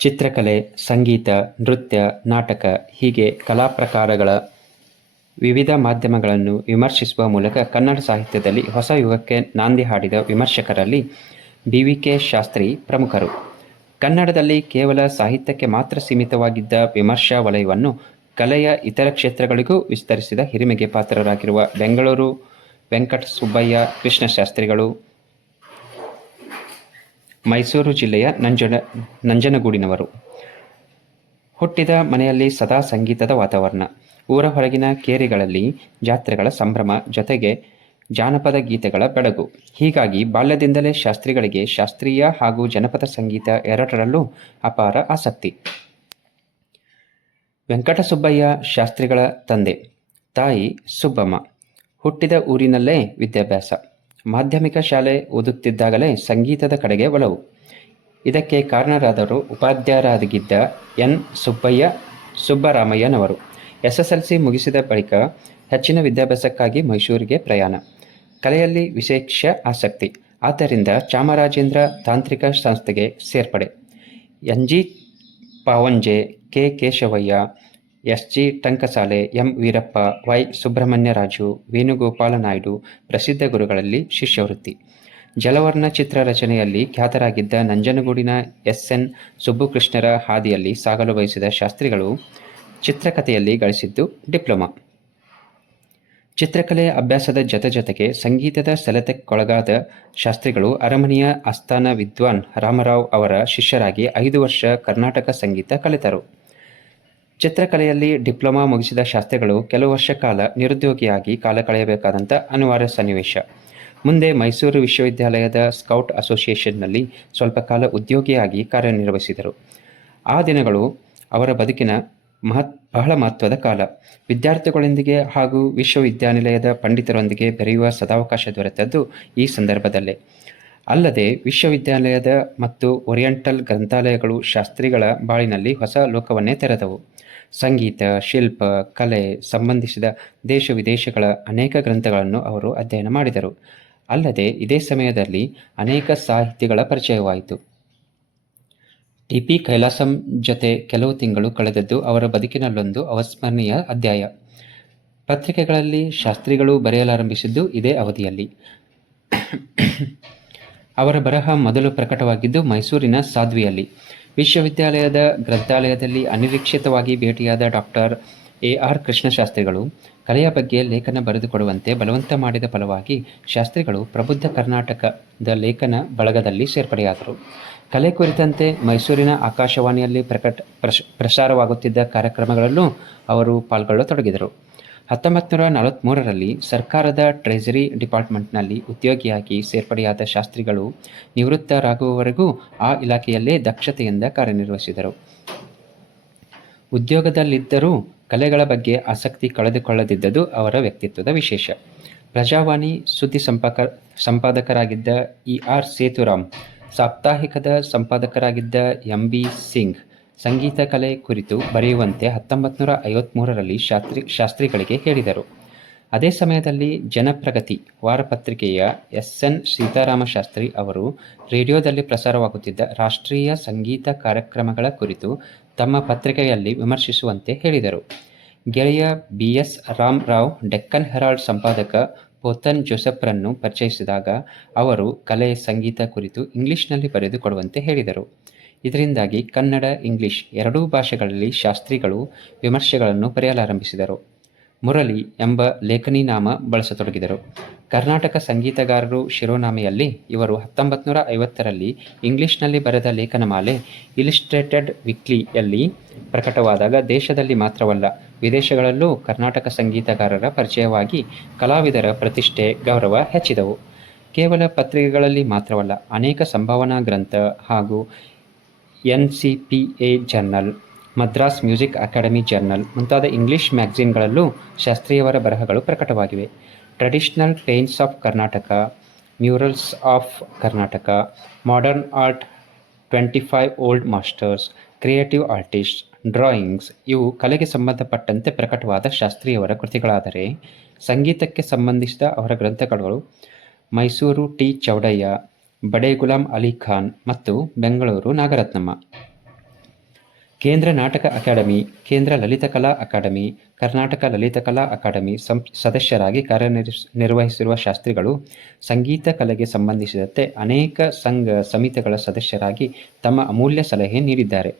ಚಿತ್ರಕಲೆ, ಸಂಗೀತ, ನೃತ್ಯ, ನಾಟಕ ಹೀಗೆ ಕಲಾ ಪ್ರಕಾರಗಳ ವಿವಿಧ ಮಾಧ್ಯಮಗಳನ್ನು ವಿಮರ್ಶಿಸುವ ಮೂಲಕ ಕನ್ನಡ ಸಾಹಿತ್ಯದಲ್ಲಿ ಹೊಸ ಯುಗಕ್ಕೆ ನಾಂದಿ ಹಾಡಿದ ವಿಮರ್ಶಕರಲ್ಲಿ ಬಿ ವಿ ಕೆ ಶಾಸ್ತ್ರಿ ಪ್ರಮುಖರು. ಕನ್ನಡದಲ್ಲಿ ಕೇವಲ ಸಾಹಿತ್ಯಕ್ಕೆ ಮಾತ್ರ ಸೀಮಿತವಾಗಿದ್ದ ವಿಮರ್ಶಾ ವಲಯವನ್ನು ಕಲೆಯ ಇತರ ಕ್ಷೇತ್ರಗಳಿಗೂ ವಿಸ್ತರಿಸಿದ ಹಿರಿಮೆಗೆ ಪಾತ್ರರಾಗಿರುವ ಬೆಂಗಳೂರು ವೆಂಕಟ ಸುಬ್ಬಯ್ಯ ಕೃಷ್ಣಶಾಸ್ತ್ರಿಗಳು ಮೈಸೂರು ಜಿಲ್ಲೆಯ ನಂಜನ, ನಂಜನಗೂಡಿನವರು. ಹುಟ್ಟಿದ ಮನೆಯಲ್ಲಿ ಸದಾ ಸಂಗೀತದ ವಾತಾವರಣ. ಊರ ಹೊರಗಿನ ಕೇರಿಗಳಲ್ಲಿ ಜಾತ್ರೆಗಳ ಸಂಭ್ರಮ, ಜೊತೆಗೆ ಜಾನಪದ ಗೀತೆಗಳ ಬೆಳಗು. ಹೀಗಾಗಿ ಬಾಲ್ಯದಿಂದಲೇ ಶಾಸ್ತ್ರಿಗಳಿಗೆ ಶಾಸ್ತ್ರೀಯ ಹಾಗೂ ಜನಪದ ಸಂಗೀತ ಎರಡರಲ್ಲೂ ಅಪಾರ ಆಸಕ್ತಿ. ವೆಂಕಟಸುಬ್ಬಯ್ಯ ಶಾಸ್ತ್ರಿಗಳ ತಂದೆ, ತಾಯಿ ಸುಬ್ಬಮ್ಮ. ಹುಟ್ಟಿದ ಊರಿನಲ್ಲೇ ವಿದ್ಯಾಭ್ಯಾಸ. ಮಾಧ್ಯಮಿಕ ಶಾಲೆ ಓದುತ್ತಿದ್ದಾಗಲೇ ಸಂಗೀತದ ಕಡೆಗೆ ಒಲವು. ಇದಕ್ಕೆ ಕಾರಣರಾದವರು ಉಪಾಧ್ಯಾಯರಾಗಿದ್ದ ಎನ್. ಸುಬ್ಬಯ್ಯ, ಸುಬ್ಬರಾಮಯ್ಯನವರು. ಎಸ್ ಎಸ್ ಎಲ್ ಸಿ ಮುಗಿಸಿದ ಬಳಿಕ ಹೆಚ್ಚಿನ ವಿದ್ಯಾಭ್ಯಾಸಕ್ಕಾಗಿ ಮೈಸೂರಿಗೆ ಪ್ರಯಾಣ. ಕಲೆಯಲ್ಲಿ ವಿಶೇಷ ಆಸಕ್ತಿ. ಆದ್ದರಿಂದ ಚಾಮರಾಜೇಂದ್ರ ತಾಂತ್ರಿಕ ಸಂಸ್ಥೆಗೆ ಸೇರ್ಪಡೆ. N. G. Pavanje, K. Keshavaiah S G Tankasale M Veerappa, Y Subrahmanyaraju Venugopala Naidu ಪ್ರಸಿದ್ಧ ಗುರುಗಳಲ್ಲಿ ಶಿಷ್ಯವೃತ್ತಿ. ಜಲವರ್ಣ ಚಿತ್ರ ರಚನೆಯಲ್ಲಿ ಖ್ಯಾತರಾಗಿದ್ದ ನಂಜನಗೂಡಿನ ಎಸ್. ಎನ್. ಸುಬ್ಬುಕೃಷ್ಣರ ಹಾದಿಯಲ್ಲಿ ಸಾಗಲು ಬಯಸಿದ ಶಾಸ್ತ್ರಿಗಳು ಚಿತ್ರಕಥೆಯಲ್ಲಿ ಗಳಿಸಿದ್ದು ಡಿಪ್ಲೊಮಾ. ಚಿತ್ರಕಲೆ ಅಭ್ಯಾಸದ ಜೊತೆ ಜೊತೆಗೆ ಸಂಗೀತದ ಸೆಲೆತಕ್ಕೊಳಗಾದ ಶಾಸ್ತ್ರಿಗಳು ಅರಮನೆಯ ಆಸ್ಥಾನ ವಿದ್ವಾನ್ ರಾಮರಾವ್ ಅವರ ಶಿಷ್ಯರಾಗಿ ಐದು ವರ್ಷ ಕರ್ನಾಟಕ ಸಂಗೀತ ಕಲಿತರು. ಚಿತ್ರಕಲೆಯಲ್ಲಿ ಡಿಪ್ಲೊಮಾ ಮುಗಿಸಿದ ಶಾಸ್ತ್ರಿಗಳು ಕೆಲವು ವರ್ಷ ಕಾಲ ನಿರುದ್ಯೋಗಿಯಾಗಿ ಕಾಲ ಕಳೆಯಬೇಕಾದಂಥ ಅನಿವಾರ್ಯ ಸನ್ನಿವೇಶ. ಮುಂದೆ ಮೈಸೂರು ವಿಶ್ವವಿದ್ಯಾಲಯದ ಸ್ಕೌಟ್ ಅಸೋಸಿಯೇಷನ್ನಲ್ಲಿ ಸ್ವಲ್ಪ ಕಾಲ ಉದ್ಯೋಗಿಯಾಗಿ ಕಾರ್ಯನಿರ್ವಹಿಸಿದರು. ಆ ದಿನಗಳು ಅವರ ಬದುಕಿನ ಮಹತ್, ಬಹಳ ಮಹತ್ವದ ಕಾಲ. ವಿದ್ಯಾರ್ಥಿಗಳೊಂದಿಗೆ ಹಾಗೂ ವಿಶ್ವವಿದ್ಯಾನಿಲಯದ ಪಂಡಿತರೊಂದಿಗೆ ಬೆರೆಯುವ ಸದಾವಕಾಶ ದೊರೆತದ್ದು ಈ ಸಂದರ್ಭದಲ್ಲೇ. ಅಲ್ಲದೆ ವಿಶ್ವವಿದ್ಯಾಲಯದ ಮತ್ತು ಓರಿಯೆಂಟಲ್ ಗ್ರಂಥಾಲಯಗಳು ಶಾಸ್ತ್ರಿಗಳ ಬಾಳಿನಲ್ಲಿ ಹೊಸ ಲೋಕವನ್ನೇ ತೆರೆದವು. ಸಂಗೀತ, ಶಿಲ್ಪ, ಕಲೆ ಸಂಬಂಧಿಸಿದ ದೇಶ ವಿದೇಶಗಳ ಅನೇಕ ಗ್ರಂಥಗಳನ್ನು ಅವರು ಅಧ್ಯಯನ ಮಾಡಿದರು. ಅಲ್ಲದೆ ಇದೇ ಸಮಯದಲ್ಲಿ ಅನೇಕ ಸಾಹಿತಿಗಳ ಪರಿಚಯವಾಯಿತು. ಟಿ. ಪಿ. ಕೈಲಾಸಂ ಜೊತೆ ಕೆಲವು ತಿಂಗಳು ಕಳೆದದ್ದು ಅವರ ಬದುಕಿನಲ್ಲೊಂದು ಅವಸ್ಮರಣೀಯ ಅಧ್ಯಾಯ. ಪತ್ರಿಕೆಗಳಲ್ಲಿ ಶಾಸ್ತ್ರಿಗಳು ಬರೆಯಲಾರಂಭಿಸಿದ್ದು ಇದೇ ಅವಧಿಯಲ್ಲಿ. ಅವರ ಬರಹ ಮೊದಲು ಪ್ರಕಟವಾಗಿದ್ದು ಮೈಸೂರಿನ ಸಾಧ್ವಿಯಲ್ಲಿ. ವಿಶ್ವವಿದ್ಯಾಲಯದ ಗ್ರಂಥಾಲಯದಲ್ಲಿ ಅನಿರೀಕ್ಷಿತವಾಗಿ ಭೇಟಿಯಾದ ಡಾಕ್ಟರ್ ಎ ಆರ್ ಕೃಷ್ಣಶಾಸ್ತ್ರಿಗಳು, ಕಲೆಯ ಬಗ್ಗೆ ಲೇಖನ ಬರೆದುಕೊಡುವಂತೆ ಬಲವಂತ ಮಾಡಿದ ಫಲವಾಗಿ ಶಾಸ್ತ್ರಿಗಳು ಪ್ರಬುದ್ಧ ಕರ್ನಾಟಕದ ಲೇಖನ ಬಳಗದಲ್ಲಿ ಸೇರ್ಪಡೆಯಾದರು. ಕಲೆ ಕುರಿತಂತೆ ಮೈಸೂರಿನ ಆಕಾಶವಾಣಿಯಲ್ಲಿ ಪ್ರಕಟ ಪ್ರಸಾರವಾಗುತ್ತಿದ್ದ ಕಾರ್ಯಕ್ರಮಗಳಲ್ಲೂ ಅವರು ಪಾಲ್ಗೊಳ್ಳತೊಡಗಿದರು. ಹತ್ತೊಂಬತ್ತು ನೂರ ನಲವತ್ತ್ಮೂರರಲ್ಲಿ ಸರ್ಕಾರದ ಟ್ರೆಜರಿ ಡಿಪಾರ್ಟ್ಮೆಂಟ್ನಲ್ಲಿ ಉದ್ಯೋಗಿಯಾಗಿ ಸೇರ್ಪಡೆಯಾದ ಶಾಸ್ತ್ರಿಗಳು ನಿವೃತ್ತರಾಗುವವರೆಗೂ ಆ ಇಲಾಖೆಯಲ್ಲೇ ದಕ್ಷತೆಯಿಂದ ಕಾರ್ಯನಿರ್ವಹಿಸಿದರು. ಉದ್ಯೋಗದಲ್ಲಿದ್ದರೂ ಕಲೆಗಳ ಬಗ್ಗೆ ಆಸಕ್ತಿ ಕಳೆದುಕೊಳ್ಳದಿದ್ದದು ಅವರ ವ್ಯಕ್ತಿತ್ವದ ವಿಶೇಷ. ಪ್ರಜಾವಾಣಿ ಸುದ್ದಿ ಸಂಪಕ, ಸಂಪಾದಕರಾಗಿದ್ದ ಇ ಆರ್ ಸೇತುರಾಮ್, ಸಾಪ್ತಾಹಿಕದ ಸಂಪಾದಕರಾಗಿದ್ದ ಎಂ ಬಿ ಸಿಂಗ್ ಸಂಗೀತ ಕಲೆ ಕುರಿತು ಬರೆಯುವಂತೆ ಹತ್ತೊಂಬತ್ತು ನೂರ ಐವತ್ತ್ಮೂರರಲ್ಲಿ ಶಾಸ್ತ್ರಿ, ಶಾಸ್ತ್ರಿಗಳಿಗೆ ಹೇಳಿದರು. ಅದೇ ಸಮಯದಲ್ಲಿ ಜನಪ್ರಗತಿ, ವಾರಪತ್ರಿಕೆಯ ಎಸ್. ಎನ್. ಸೀತಾರಾಮ ಶಾಸ್ತ್ರಿ ಅವರು ರೇಡಿಯೋದಲ್ಲಿ ಪ್ರಸಾರವಾಗುತ್ತಿದ್ದ ರಾಷ್ಟ್ರೀಯ ಸಂಗೀತ ಕಾರ್ಯಕ್ರಮಗಳ ಕುರಿತು ತಮ್ಮ ಪತ್ರಿಕೆಯಲ್ಲಿ ವಿಮರ್ಶಿಸುವಂತೆ ಹೇಳಿದರು. ಗೆಳೆಯ B. S. Ram Rao Deccan Herald ಸಂಪಾದಕ ಪೋತನ್ ಜೋಸೆಫ್ರನ್ನು ಪರಿಚಯಿಸಿದಾಗ ಅವರು ಕಲೆ, ಸಂಗೀತ ಕುರಿತು ಇಂಗ್ಲಿಷ್ನಲ್ಲಿ ಬರೆದುಕೊಡುವಂತೆ ಹೇಳಿದರು. ಇದರಿಂದಾಗಿ ಕನ್ನಡ, ಇಂಗ್ಲಿಷ್ ಎರಡೂ ಭಾಷೆಗಳಲ್ಲಿ ಶಾಸ್ತ್ರಿಗಳು ವಿಮರ್ಶೆಗಳನ್ನು ಬರೆಯಲಾರಂಭಿಸಿದರು. ಮುರಳಿ ಎಂಬ ಲೇಖನಿ ನಾಮ ಬಳಸತೊಡಗಿದರು. ಕರ್ನಾಟಕ ಸಂಗೀತಗಾರರು ಶಿರೋನಾಮೆಯಲ್ಲಿ ಇವರು ಹತ್ತೊಂಬತ್ತು ನೂರ ಐವತ್ತರಲ್ಲಿ ಇಂಗ್ಲಿಷ್ನಲ್ಲಿ ಬರೆದ ಲೇಖನಮಾಲೆ ಇಲಿಸ್ಟ್ರೇಟೆಡ್ ವಿಕ್ಲಿಯಲ್ಲಿ ಪ್ರಕಟವಾದಾಗ ದೇಶದಲ್ಲಿ ಮಾತ್ರವಲ್ಲ, ವಿದೇಶಗಳಲ್ಲೂ ಕರ್ನಾಟಕ ಸಂಗೀತಗಾರರ ಪರಿಚಯವಾಗಿ ಕಲಾವಿದರ ಪ್ರತಿಷ್ಠೆ, ಗೌರವ ಹೆಚ್ಚಿದವು. ಕೇವಲ ಪತ್ರಿಕೆಗಳಲ್ಲಿ ಮಾತ್ರವಲ್ಲ, ಅನೇಕ ಸಂಭಾವನಾ ಗ್ರಂಥ ಹಾಗೂ N C P A journal, Madras music academy journal ಮುಂತಾದ ಇಂಗ್ಲಿಷ್ ಮ್ಯಾಗ್ಝಿನ್ಗಳಲ್ಲೂ ಶಾಸ್ತ್ರೀಯವರ ಬರಹಗಳು ಪ್ರಕಟವಾಗಿವೆ. Traditional paints of Karnataka, murals of Karnataka, modern art twenty five old masters, creative artist, drawings ಇವು ಕಲೆಗೆ ಸಂಬಂಧಪಟ್ಟಂತೆ ಪ್ರಕಟವಾದ ಶಾಸ್ತ್ರೀಯವರ ಕೃತಿಗಳಾದರೆ, ಸಂಗೀತಕ್ಕೆ ಸಂಬಂಧಿಸಿದ ಅವರ ಗ್ರಂಥಗಳು ಮೈಸೂರು ಟಿ. ಚೌಡಯ್ಯ ಬಡೆ ಗುಲಾಂ ಅಲಿ ಖಾನ್ ಮತ್ತು ಬೆಂಗಳೂರು ನಾಗರತ್ನಮ್ಮ. ಕೇಂದ್ರ ನಾಟಕ ಅಕಾಡೆಮಿ, ಕೇಂದ್ರ ಲಲಿತಕಲಾ ಅಕಾಡೆಮಿ, ಕರ್ನಾಟಕ ಲಲಿತಕಲಾ ಅಕಾಡೆಮಿ ಸಂ ಸದಸ್ಯರಾಗಿ ಕಾರ್ಯನಿರ್ವಹಿಸಿರುವ ನಿರ್ವಹಿಸಿರುವ ಶಾಸ್ತ್ರಿಗಳು ಸಂಗೀತ ಕಲೆಗೆ ಸಂಬಂಧಿಸಿದಂತೆ ಅನೇಕ ಸಂಘ ಸಮಿತಿಗಳ ಸದಸ್ಯರಾಗಿ ತಮ್ಮ ಅಮೂಲ್ಯ ಸಲಹೆ ನೀಡಿದ್ದಾರೆ.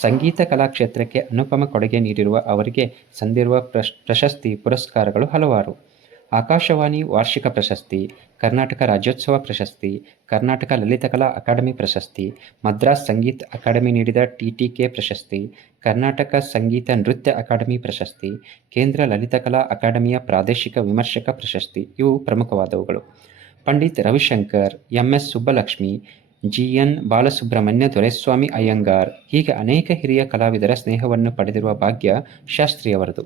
ಸಂಗೀತ ಕಲಾ ಕ್ಷೇತ್ರಕ್ಕೆ ಅನುಪಮ ಕೊಡುಗೆ ನೀಡಿರುವ ಅವರಿಗೆ ಸಂದಿರುವ ಪ್ರಶ್, ಪ್ರಶಸ್ತಿ ಪುರಸ್ಕಾರಗಳು ಹಲವಾರು. ಆಕಾಶವಾಣಿ ವಾರ್ಷಿಕ ಪ್ರಶಸ್ತಿ, ಕರ್ನಾಟಕ ರಾಜ್ಯೋತ್ಸವ ಪ್ರಶಸ್ತಿ, ಕರ್ನಾಟಕ ಲಲಿತಕಲಾ ಅಕಾಡೆಮಿ ಪ್ರಶಸ್ತಿ, ಮದ್ರಾಸ್ ಸಂಗೀತ ಅಕಾಡೆಮಿ ನೀಡಿದ ಟಿ ಟಿ ಕೆ ಪ್ರಶಸ್ತಿ, ಕರ್ನಾಟಕ ಸಂಗೀತ ನೃತ್ಯ ಅಕಾಡೆಮಿ ಪ್ರಶಸ್ತಿ, ಕೇಂದ್ರ ಲಲಿತಕಲಾ ಅಕಾಡೆಮಿಯ ಪ್ರಾದೇಶಿಕ ವಿಮರ್ಶಕ ಪ್ರಶಸ್ತಿ ಇವು ಪ್ರಮುಖವಾದವುಗಳು. Pandit Ravishankar M S Subbulakshmi, G N Balasubramaniam Doreswamy Iyengar ಹೀಗೆ ಅನೇಕ ಹಿರಿಯ ಕಲಾವಿದರ ಸ್ನೇಹವನ್ನು ಪಡೆದಿರುವ ಭಾಗ್ಯ ಶಾಸ್ತ್ರಿಯವರದು.